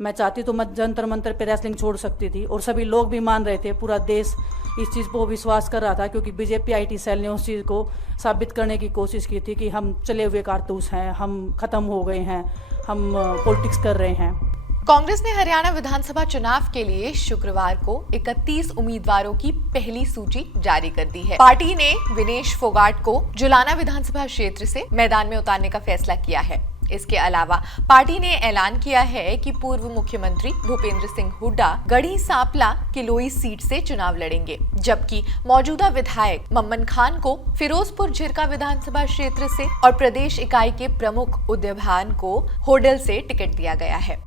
मैं चाहती तो मैं जंतर मंतर पे रेसलिंग छोड़ सकती थी, और सभी लोग भी मान रहे थे, पूरा देश इस चीज़ को विश्वास कर रहा था, क्योंकि बीजेपी आईटी सेल ने उस चीज़ को साबित करने की कोशिश की थी कि हम चले हुए कारतूस हैं, हम ख़त्म हो गए हैं, हम पॉलिटिक्स कर रहे हैं। कांग्रेस ने हरियाणा विधानसभा चुनाव के लिए शुक्रवार को 31 उम्मीदवारों की पहली सूची जारी कर दी है। पार्टी ने विनेश फोगाट को जुलाना विधानसभा क्षेत्र से मैदान में उतारने का फैसला किया है। इसके अलावा पार्टी ने ऐलान किया है कि पूर्व मुख्यमंत्री भूपेंद्र सिंह हुड्डा गढ़ी सांपला किलोई सीट से चुनाव लड़ेंगे, जबकि मौजूदा विधायक मम्मन खान को फिरोजपुर झिरका विधानसभा क्षेत्र से और प्रदेश इकाई के प्रमुख उदयभान को होडल से टिकट दिया गया है।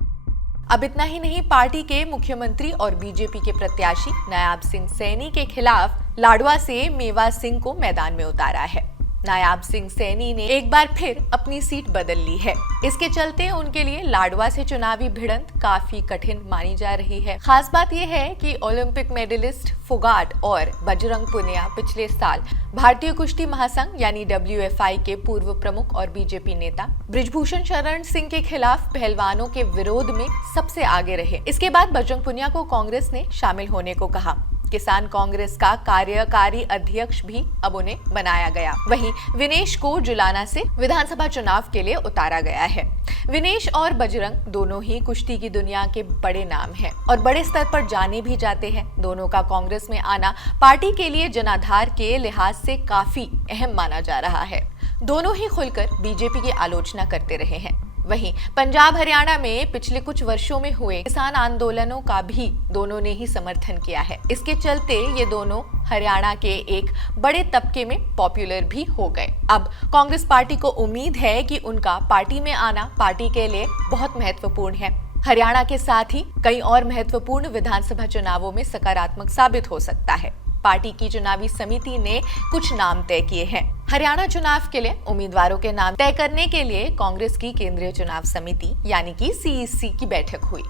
अब इतना ही नहीं, पार्टी के मुख्यमंत्री और बीजेपी के प्रत्याशी नायाब सिंह सैनी के खिलाफ लाडवा से मेवा सिंह को मैदान में उतारा है। नायाब सिंह सैनी ने एक बार फिर अपनी सीट बदल ली है। इसके चलते उनके लिए लाडवा से चुनावी भिड़ंत काफी कठिन मानी जा रही है। खास बात यह है कि ओलंपिक मेडलिस्ट फोगाट और बजरंग पुनिया पिछले साल भारतीय कुश्ती महासंघ यानी WFI के पूर्व प्रमुख और बीजेपी नेता बृजभूषण शरण सिंह के खिलाफ पहलवानों के विरोध में सबसे आगे रहे। इसके बाद बजरंग पुनिया को कांग्रेस ने शामिल होने को कहा। किसान कांग्रेस का कार्यकारी अध्यक्ष भी अब उन्हें बनाया गया। वहीं विनेश को जुलाना से विधानसभा चुनाव के लिए उतारा गया है। विनेश और बजरंग दोनों ही कुश्ती की दुनिया के बड़े नाम हैं और बड़े स्तर पर जाने भी जाते हैं। दोनों का कांग्रेस में आना पार्टी के लिए जनाधार के लिहाज से काफी अहम माना जा रहा है। दोनों ही खुलकर बीजेपी की आलोचना करते रहे हैं। वहीं पंजाब हरियाणा में पिछले कुछ वर्षों में हुए किसान आंदोलनों का भी दोनों ने ही समर्थन किया है। इसके चलते ये दोनों हरियाणा के एक बड़े तबके में पॉपुलर भी हो गए। अब कांग्रेस पार्टी को उम्मीद है कि उनका पार्टी में आना पार्टी के लिए बहुत महत्वपूर्ण है। हरियाणा के साथ ही कई और महत्वपूर्ण विधानसभा चुनावों में सकारात्मक साबित हो सकता है। पार्टी की चुनावी समिति ने कुछ नाम तय किए हैं। हरियाणा चुनाव के लिए उम्मीदवारों के नाम तय करने के लिए कांग्रेस की केंद्रीय चुनाव समिति यानी कि CEC की बैठक हुई।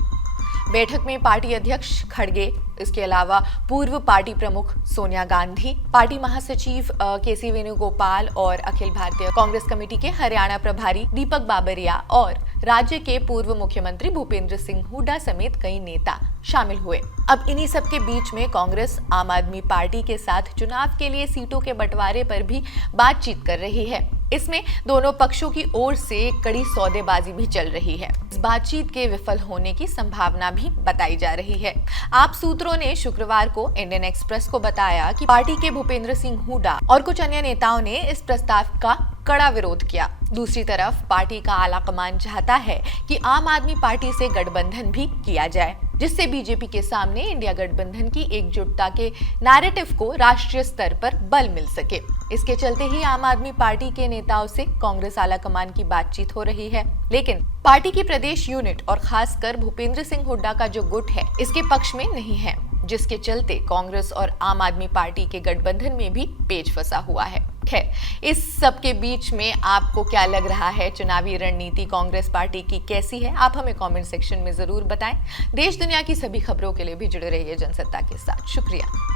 बैठक में पार्टी अध्यक्ष खड़गे, इसके अलावा पूर्व पार्टी प्रमुख सोनिया गांधी, पार्टी महासचिव KC वेणुगोपाल और अखिल भारतीय कांग्रेस कमेटी के हरियाणा प्रभारी दीपक बाबरिया और राज्य के पूर्व मुख्यमंत्री भूपेंद्र सिंह हुड्डा समेत कई नेता शामिल हुए। अब इन्हीं सब के बीच में कांग्रेस आम आदमी पार्टी के साथ चुनाव के लिए सीटों के बंटवारे पर भी बातचीत कर रही है। इसमें दोनों पक्षों की ओर से कड़ी सौदेबाजी भी चल रही है। इस बातचीत के विफल होने की संभावना भी बताई जा रही है। आप सूत्रों ने शुक्रवार को इंडियन एक्सप्रेस को बताया कि पार्टी के भूपेंद्र सिंह हुड्डा और कुछ अन्य नेताओं ने इस प्रस्ताव का कड़ा विरोध किया। दूसरी तरफ पार्टी का आलाकमान चाहता है कि आम आदमी पार्टी से गठबंधन भी किया जाए, जिससे बीजेपी के सामने इंडिया गठबंधन की एकजुटता के नैरेटिव को राष्ट्रीय स्तर पर बल मिल सके। इसके चलते ही आम आदमी पार्टी के नेताओं से कांग्रेस आलाकमान की बातचीत हो रही है। लेकिन पार्टी की प्रदेश यूनिट और खासकर भूपेंद्र सिंह हुड्डा का जो गुट है इसके पक्ष में नहीं है, जिसके चलते कांग्रेस और आम आदमी पार्टी के गठबंधन में भी पेच फंसा हुआ है। खैर, इस सब के बीच में आपको क्या लग रहा है, चुनावी रणनीति कांग्रेस पार्टी की कैसी है? आप हमें कमेंट सेक्शन में जरूर बताएं। देश दुनिया की सभी खबरों के लिए भी जुड़े रहिए जनसत्ता के साथ। शुक्रिया।